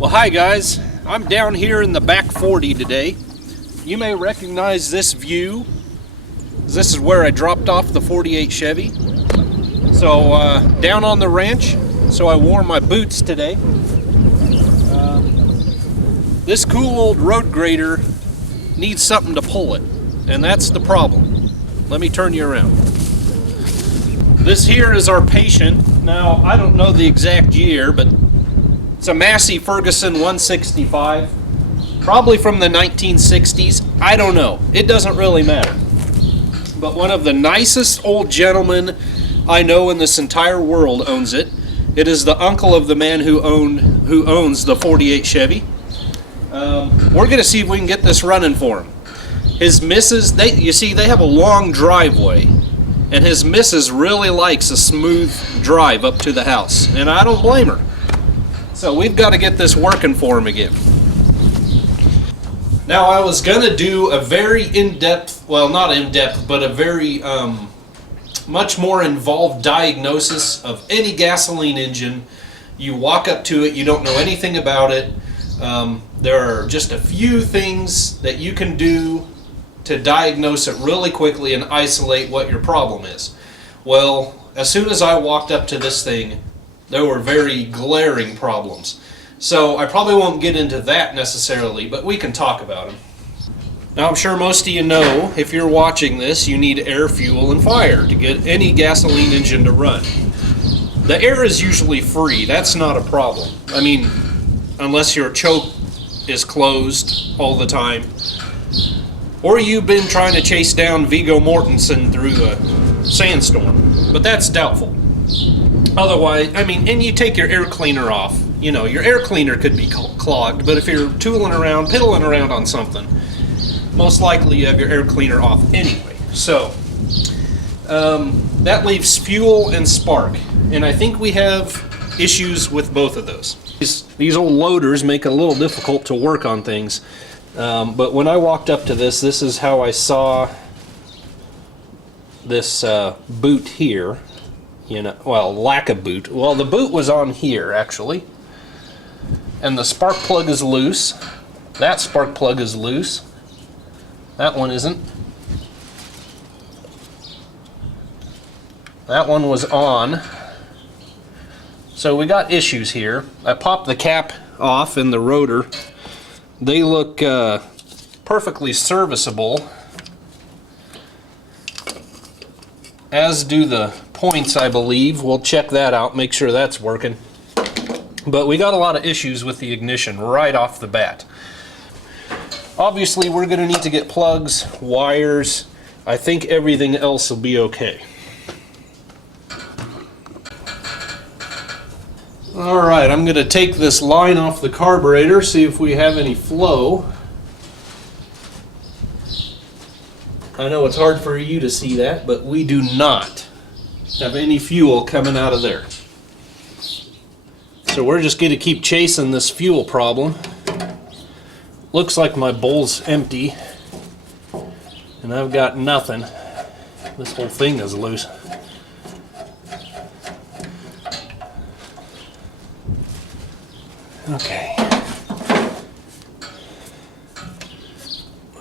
Well, hi guys, I'm down here in the back 40 today. You may recognize this view. This is where I dropped off the 48 Chevy. So down on the ranch, so I wore my boots today. This cool old road grader needs something to pull it, and that's the problem. Let me turn you around. This here is our patient. Now, I don't know the exact year, but it's a Massey Ferguson 165, probably from the 1960s. I don't know. It doesn't really matter. But one of the nicest old gentlemen I know in this entire world owns it. It is the uncle of the man who owns the 48 Chevy. We're going to see if we can get this running for him. His missus, you see, they have a long driveway, and his missus really likes a smooth drive up to the house, and I don't blame her. So we've got to get this working for him again. Now, I was going to do a very in-depth, well, not in-depth, but a very much more involved diagnosis of any gasoline engine. You walk up to it, you don't know anything about it. There are just a few things that you can do to diagnose it really quickly and isolate what your problem is. Well, as soon as I walked up to this thing, there were very glaring problems. So I probably won't get into that necessarily, but we can talk about them. Now, I'm sure most of you know, if you're watching this, you need air, fuel, and fire to get any gasoline engine to run. The air is usually free. That's not a problem. I mean, unless your choke is closed all the time, or you've been trying to chase down Viggo Mortensen through a sandstorm, but that's doubtful. Otherwise, I mean, and you take your air cleaner off. You know, your air cleaner could be clogged, but if you're piddling around on something, most likely you have your air cleaner off anyway. So, that leaves fuel and spark, and I think we have issues with both of those. These old loaders make it a little difficult to work on things, but when I walked up to this is how I saw this boot here. You know, well, lack of boot. Well, the boot was on here actually, and the spark plug is loose. That spark plug is loose. That one isn't. That one was on. So we got issues here. I popped the cap off in the rotor. They look perfectly serviceable, as do the points, I believe. We'll check that out, make sure that's working. But we got a lot of issues with the ignition right off the bat. Obviously, we're going to need to get plugs, wires. I think everything else will be okay. Alright, I'm going to take this line off the carburetor, see if we have any flow. I know it's hard for you to see that, but we do not have any fuel coming out of there. So we're just going to keep chasing this fuel problem. Looks like my bowl's empty, and I've got nothing. This whole thing is loose. Okay.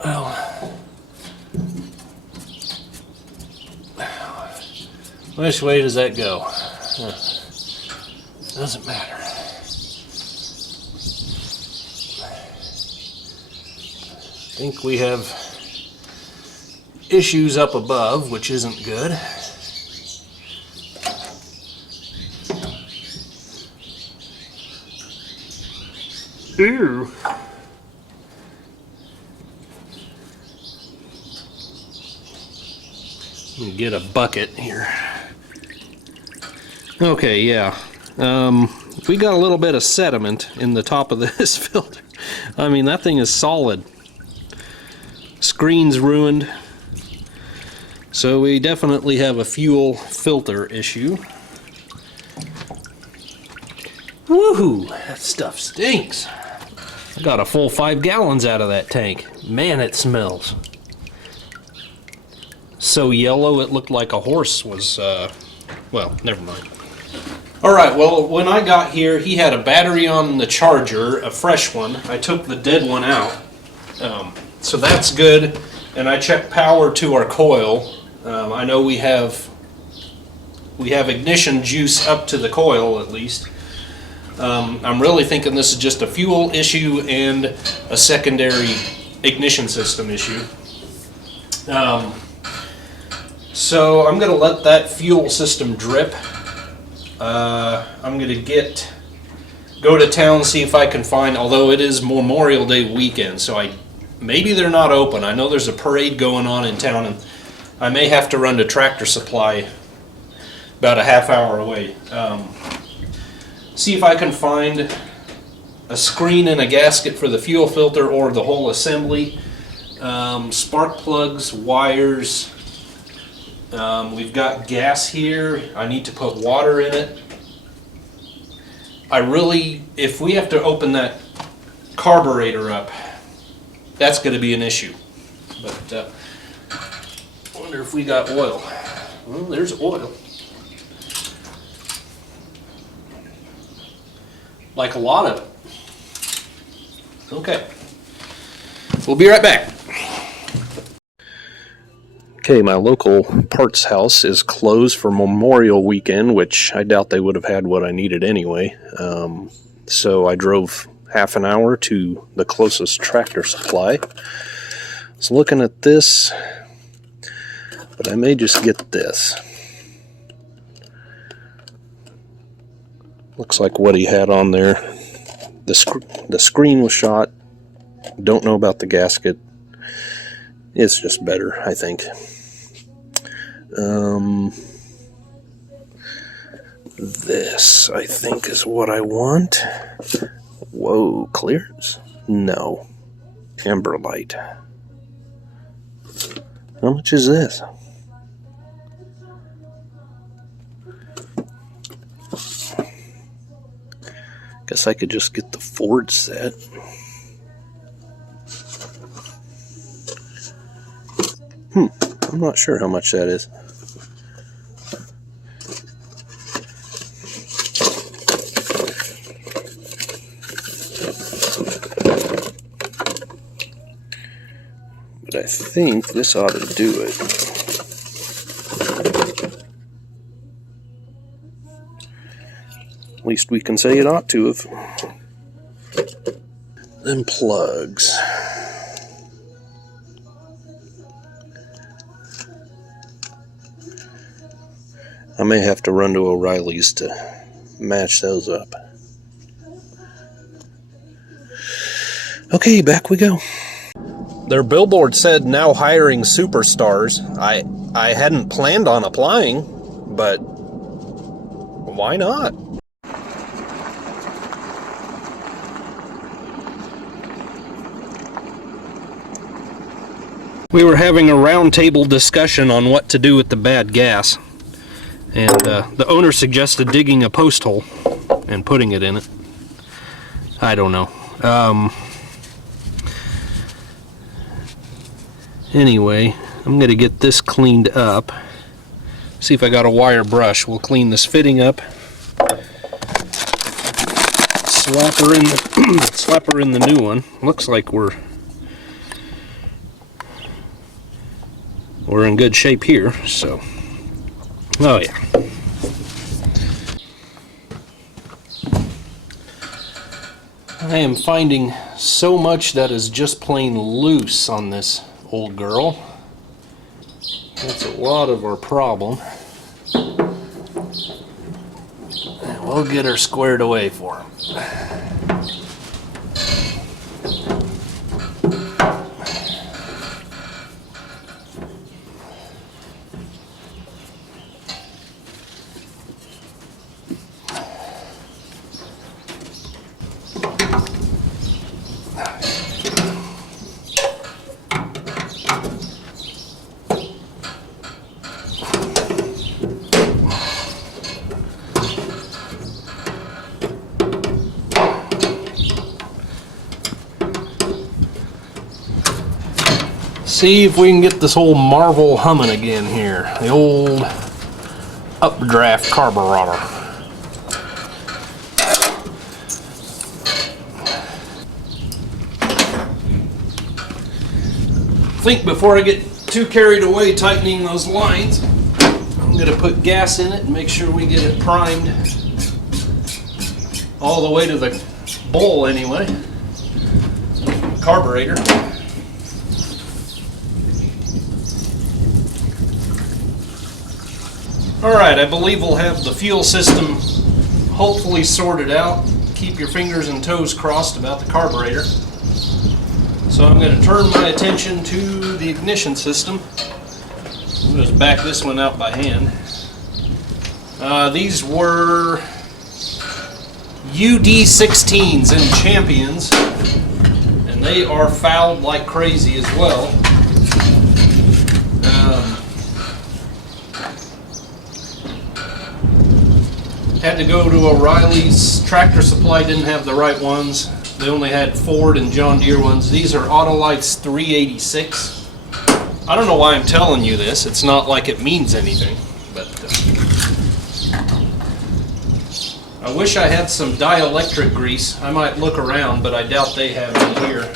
Well, which way does that go? Doesn't matter. I think we have issues up above, which isn't good. Ew. Let me get a bucket here. Okay, yeah. We got a little bit of sediment in the top of this filter. I mean, that thing is solid. Screen's ruined. So we definitely have a fuel filter issue. Woohoo! That stuff stinks. I got a full 5 gallons out of that tank. Man, it smells. So yellow it looked like a horse was, well, never mind. All right, well, when I got here, he had a battery on the charger, a fresh one. I took the dead one out. So that's good. And I checked power to our coil. I know we have ignition juice up to the coil at least. I'm really thinking this is just a fuel issue and a secondary ignition system issue. So I'm going to let that fuel system drip. I'm going to go to town, see if I can find, although it is Memorial Day weekend, so maybe they're not open. I know there's a parade going on in town, and I may have to run to Tractor Supply about a half hour away. See if I can find a screen and a gasket for the fuel filter or the whole assembly. Spark plugs, wires. We've got gas here. I need to put water in it. If we have to open that carburetor up, that's going to be an issue. But I wonder if we got oil. Well, there's oil. Like a lot of it. Okay. We'll be right back. Okay, my local parts house is closed for Memorial Weekend, which I doubt they would have had what I needed anyway. So I drove half an hour to the closest Tractor Supply. I was looking at this, but I may just get this. Looks like what he had on there. The screen was shot. Don't know about the gasket. It's just better, I think. This, I think, is what I want. Whoa, clears? No. Amber light. How much is this? Guess I could just get the Ford set. I'm not sure how much that is. But I think this ought to do it. At least we can say it ought to have. Then plugs. I may have to run to O'Reilly's to match those up. Okay, back we go. Their billboard said now hiring superstars. I hadn't planned on applying, but why not? We were having a roundtable discussion on what to do with the bad gas. And the owner suggested digging a post hole and putting it in it. I don't know. Anyway, I'm going to get this cleaned up. See if I got a wire brush. We'll clean this fitting up. Slap her in the new one. Looks like we're in good shape here, so. Oh yeah. I am finding so much that is just plain loose on this old girl. That's a lot of our problem. And we'll get her squared away for him. See if we can get this old Marvel humming again here. The old updraft carburetor. think before I get too carried away tightening those lines, I'm going to put gas in it and make sure we get it primed all the way to the bowl anyway. Carburetor. Alright, I believe we'll have the fuel system hopefully sorted out. Keep your fingers and toes crossed about the carburetor. So I'm going to turn my attention to the ignition system. I'll just back this one out by hand. These were UD16s in Champions, and they are fouled like crazy as well. Had to go to O'Reilly's. Tractor Supply didn't have the right ones. They only had Ford and John Deere ones. These are Autolites 386. I don't know why I'm telling you this. It's not like it means anything, but I wish I had some dielectric grease. I might look around, but I doubt they have any here.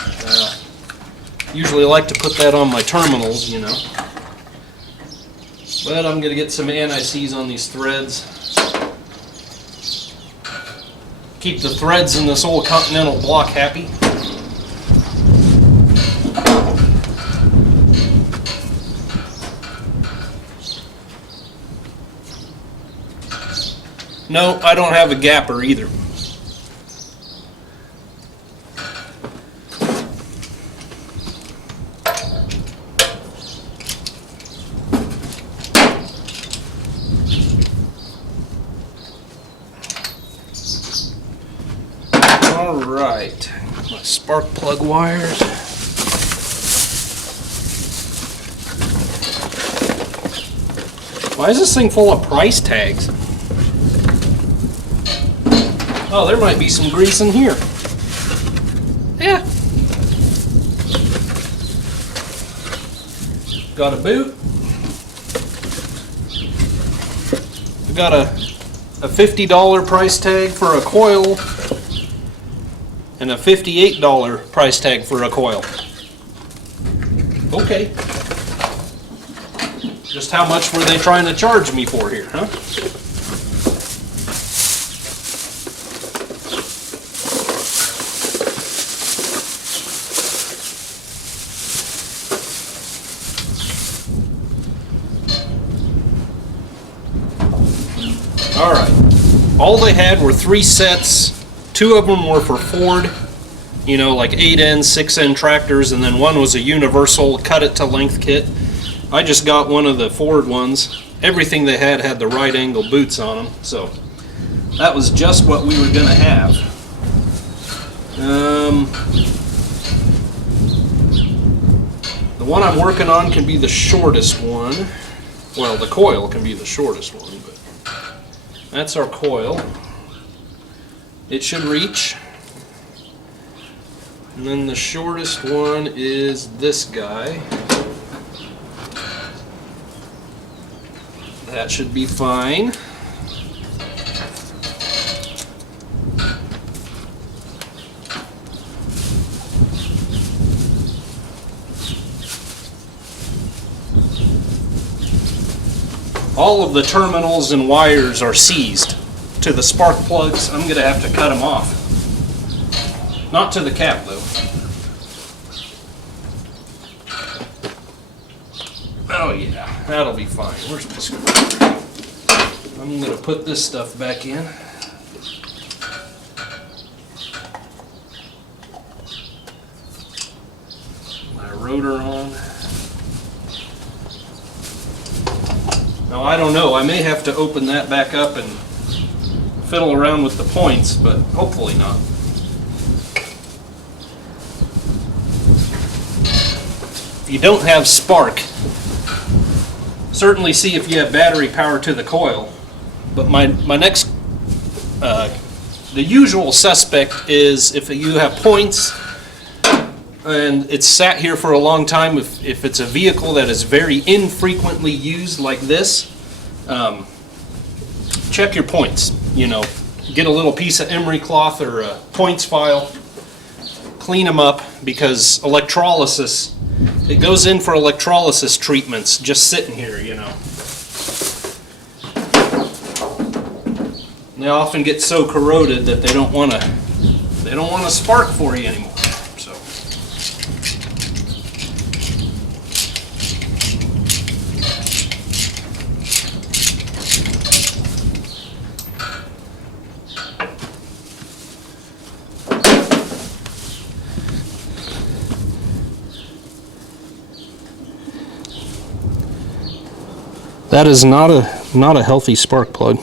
Usually like to put that on my terminals, you know. But I'm going to get some anti-seize on these threads. Keep the threads in this old Continental block happy. No, I don't have a gapper either. Alright, my spark plug wires. Why is this thing full of price tags? Oh, there might be some grease in here. Yeah. Got a boot. We got a $50 price tag for a coil and a $58 price tag for a coil. Okay. Just how much were they trying to charge me for here, huh? Alright, all they had were 3 sets. 2 of them were for Ford, you know, like 8N, 6N tractors, and then one was a universal cut it to length kit. I just got one of the Ford ones. Everything they had the right angle boots on them, so that was just what we were going to have. The one I'm working on can be the shortest one. Well, the coil can be the shortest one, but that's our coil. It should reach. And then the shortest one is this guy. That should be fine. All of the terminals and wires are seized. To the spark plugs, I'm going to have to cut them off. Not to the cap, though. Oh yeah, that'll be fine. Where's my screwdriver? I'm going to put this stuff back in. My rotor on. Now I don't know, I may have to open that back up and fiddle around with the points, but hopefully not. If you don't have spark, certainly see if you have battery power to the coil. But my next, the usual suspect is if you have points and it's sat here for a long time, if it's a vehicle that is very infrequently used like this, check your points. You know, get a little piece of emery cloth or a points file, clean them up, because electrolysis It goes in for electrolysis treatments, just sitting here, you know. They often get so corroded that they don't want to spark for you anymore. So that is not a healthy spark plug.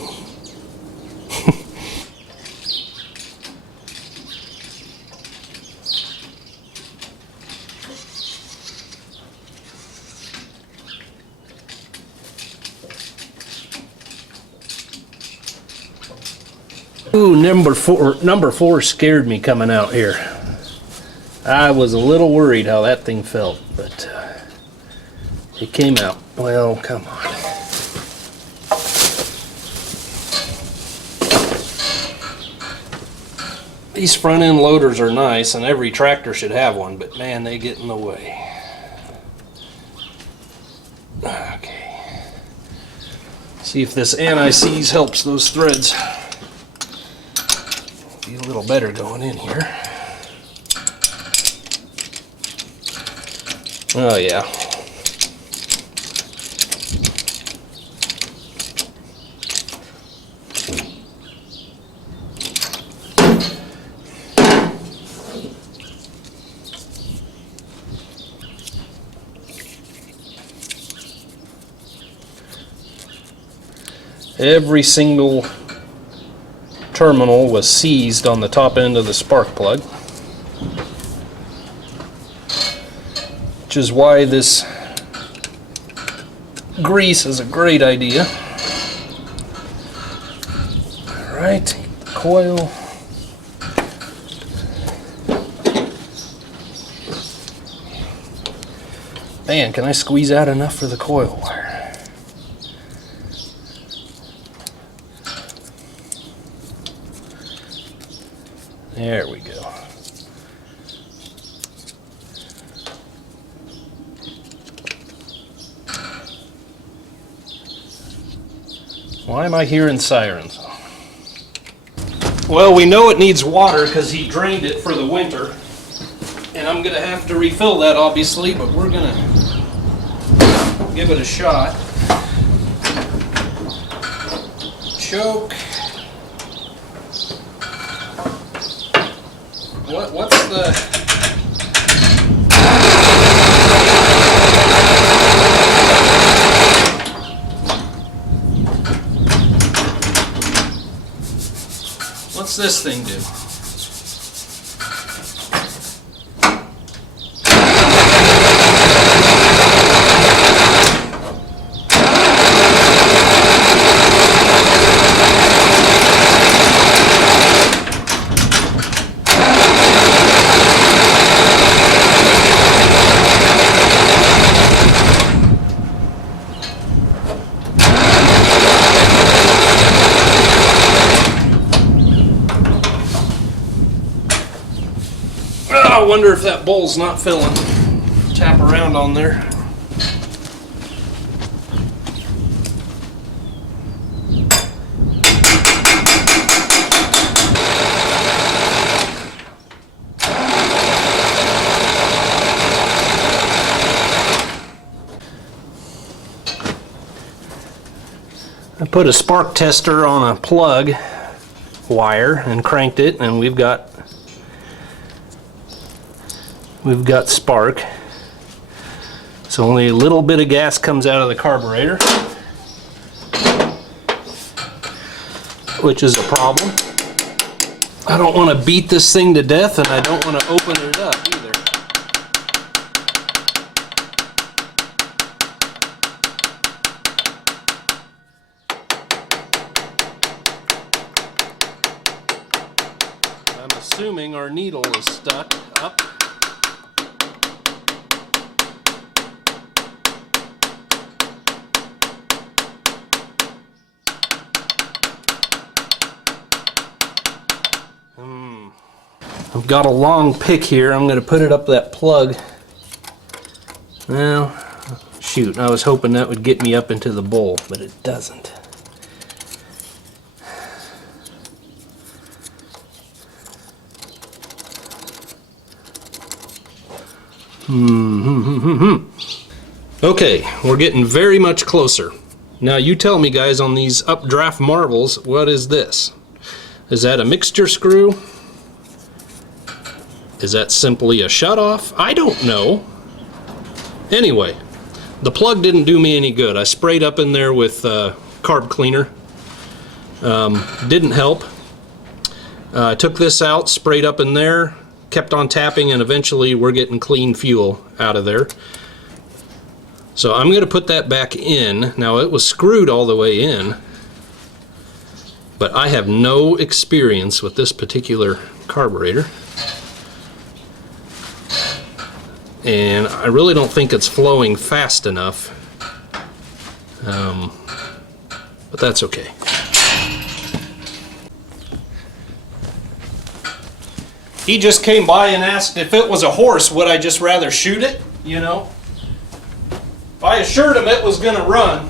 Ooh, number four scared me coming out here. I was a little worried how that thing felt, but it came out. Well, come on. These front end loaders are nice, and every tractor should have one, but man, they get in the way. Okay. See if this anti-seize helps those threads be a little better going in here. Oh yeah. Every single terminal was seized on the top end of the spark plug, which is why this grease is a great idea. All right, coil. Man, can I squeeze out enough for the coil wire? There we go. Why am I hearing sirens? Well, we know it needs water because he drained it for the winter. And I'm going to have to refill that, obviously, but we're going to give it a shot. Choke. What's the... What's this thing do? I wonder if that bowl's not filling. Tap around on there. I put a spark tester on a plug wire and cranked it, and we've got spark. So only a little bit of gas comes out of the carburetor, which is a problem. I don't want to beat this thing to death, and I don't want to open it up either. I'm assuming our needle is stuck up. I've got a long pick here. I'm going to put it up that plug Well, shoot, I was hoping that would get me up into the bowl, but it doesn't. Okay, we're getting very much closer. Now you tell me, guys, on these updraft marbles, what is this? Is that a mixture screw? Is that simply a shutoff? I don't know. Anyway, the plug didn't do me any good. I sprayed up in there with carb cleaner. Didn't help. I took this out, sprayed up in there, kept on tapping, and eventually we're getting clean fuel out of there. So I'm going to put that back in. Now it was screwed all the way in, but I have no experience with this particular carburetor. And I really don't think it's flowing fast enough, but that's okay. He just came by and asked if it was a horse, would I just rather shoot it, you know? I assured him it was going to run.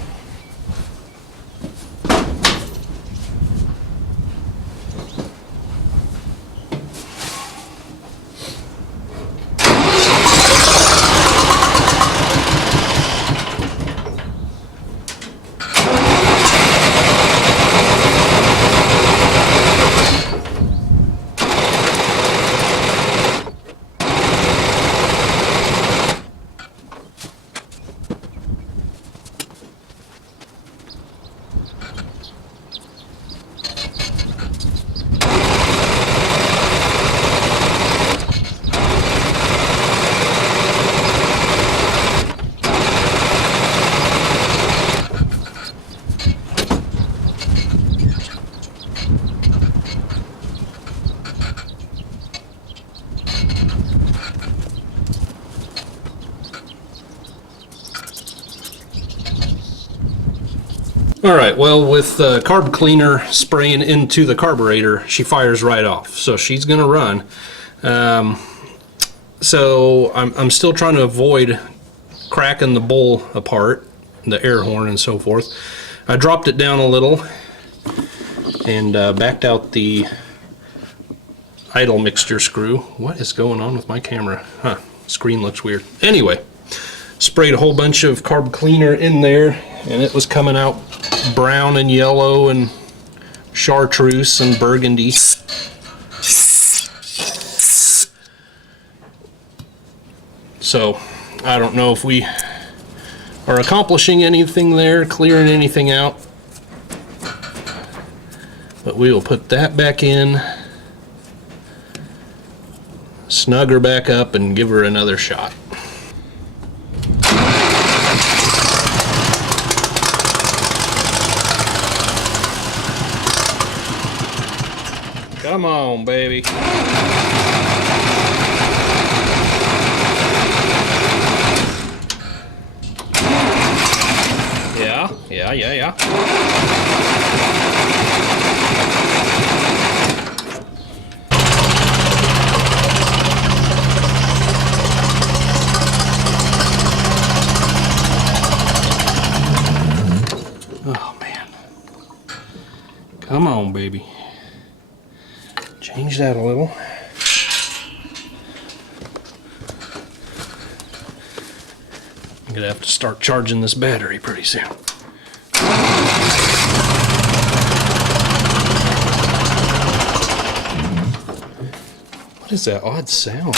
Alright, well, with the carb cleaner spraying into the carburetor, she fires right off. So she's going to run. So I'm still trying to avoid cracking the bowl apart, the air horn and so forth. I dropped it down a little and backed out the idle mixture screw. What is going on with my camera? Huh, screen looks weird. Anyway, sprayed a whole bunch of carb cleaner in there, and it was coming out brown and yellow and chartreuse and burgundy. So I don't know if we are accomplishing anything there, clearing anything out, but we will put that back in, snug her back up, and give her another shot. Come on, baby. Yeah. Oh, man. Come on, baby. Change that a little. I'm gonna have to start charging this battery pretty soon. What is that odd sound?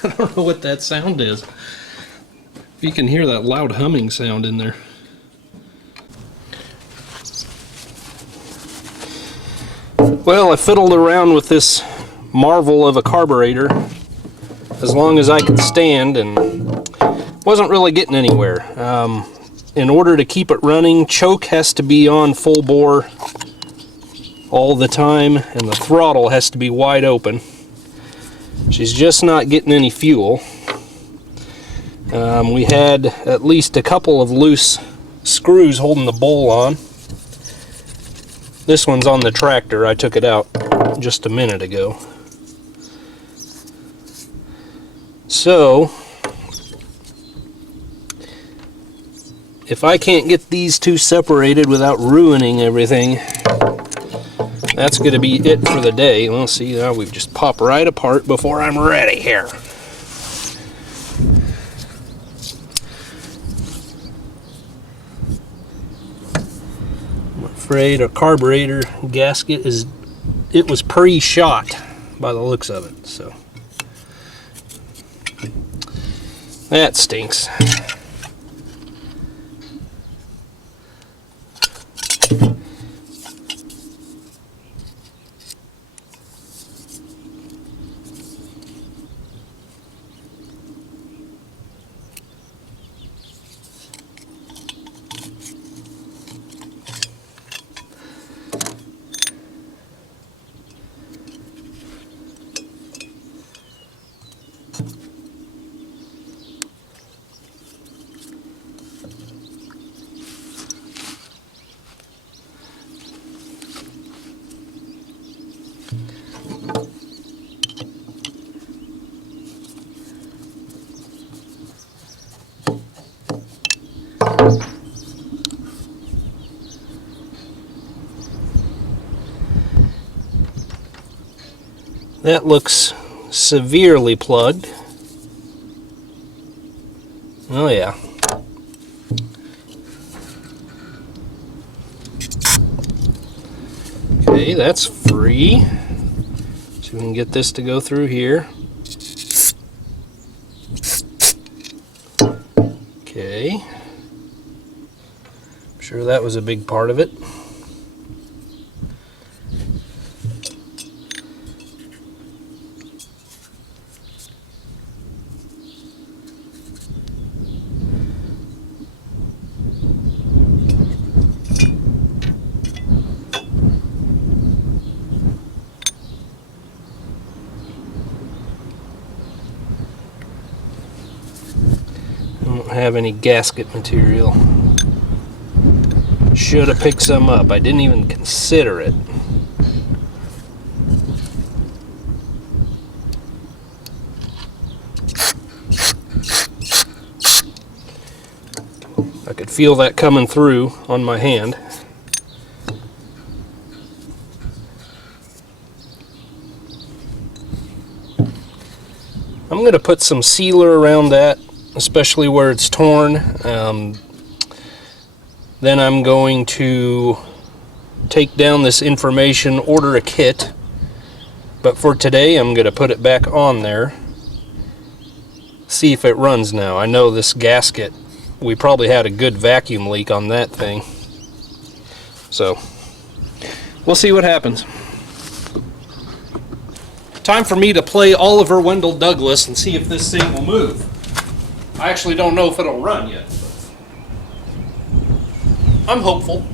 I don't know what that sound is. If you can hear that loud humming sound in there. Well, I fiddled around with this marvel of a carburetor as long as I could stand and wasn't really getting anywhere. In order to keep it running, choke has to be on full bore all the time, and the throttle has to be wide open. She's just not getting any fuel. We had at least a couple of loose screws holding the bowl on. This one's on the tractor. I took it out just a minute ago. So, if I can't get these two separated without ruining everything, that's going to be it for the day. Well, see, now we've just popped right apart before I'm ready here. I'm afraid our carburetor gasket was pre-shot by the looks of it, so that stinks. That looks severely plugged. Oh yeah. Okay, that's free. So we can get this to go through here. Okay. I'm sure that was a big part of it. Have any gasket material. Should have picked some up. I didn't even consider it. I could feel that coming through on my hand. I'm going to put some sealer around that, especially where it's torn. Then I'm going to take down this information, order a kit, but for today I'm going to put it back on there, see if it runs now. I know this gasket, we probably had a good vacuum leak on that thing, so we'll see what happens. Time for me to play Oliver Wendell Douglas and see if this thing will move. I actually don't know if it'll run yet. I'm hopeful.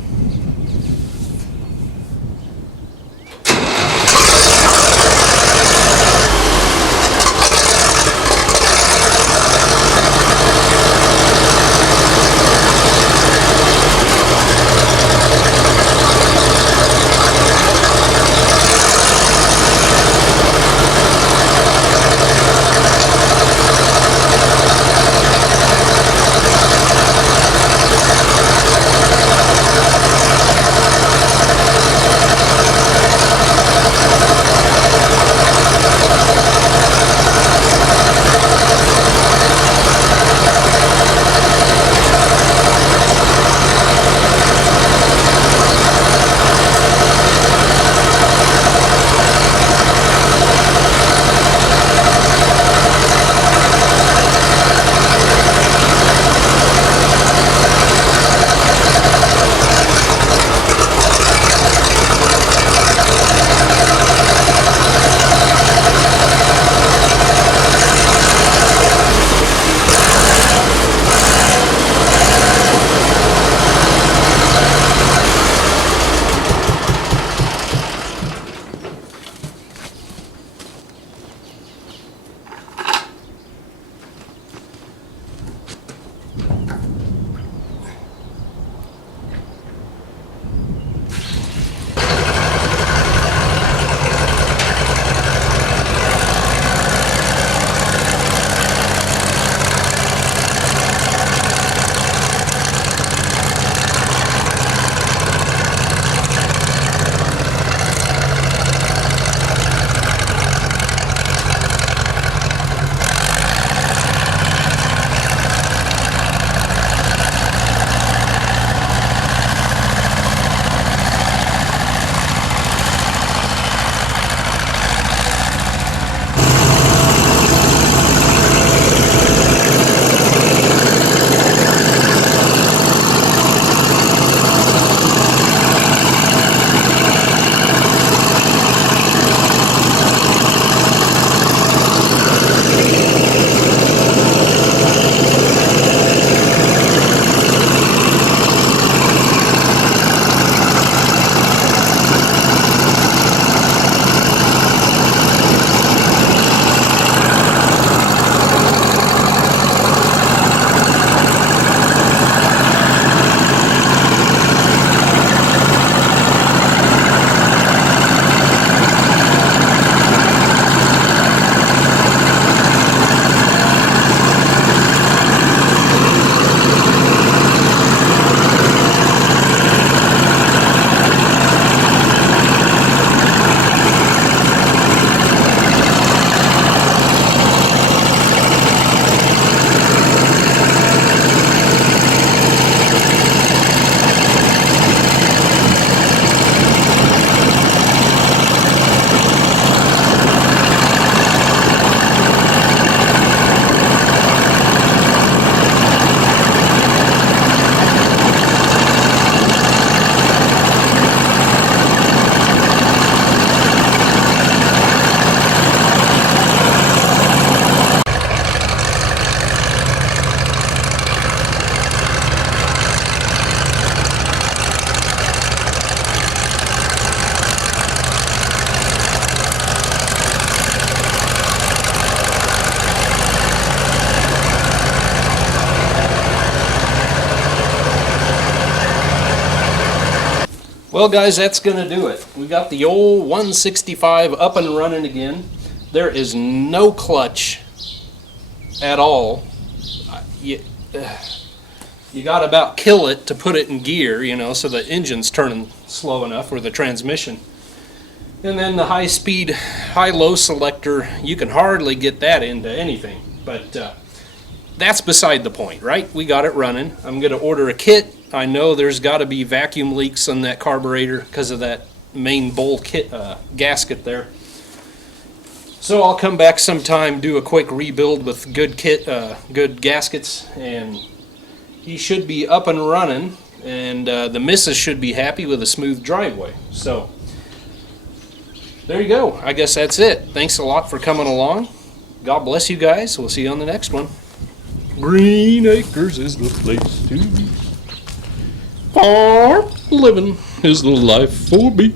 Well, guys, that's going to do it. We got the old 165 up and running again. There is no clutch at all. You got to about kill it to put it in gear, you know, so the engine's turning slow enough, or the transmission. And then the high-speed, high-low selector, you can hardly get that into anything. But that's beside the point, right? We got it running. I'm going to order a kit. I know there's got to be vacuum leaks on that carburetor because of that main bowl kit gasket there. So I'll come back sometime, do a quick rebuild with good good gaskets, and he should be up and running. And the missus should be happy with a smooth driveway. So there you go. I guess that's it. Thanks a lot for coming along. God bless you guys. We'll see you on the next one. Green Acres is the place to be. Farm living is the life for me.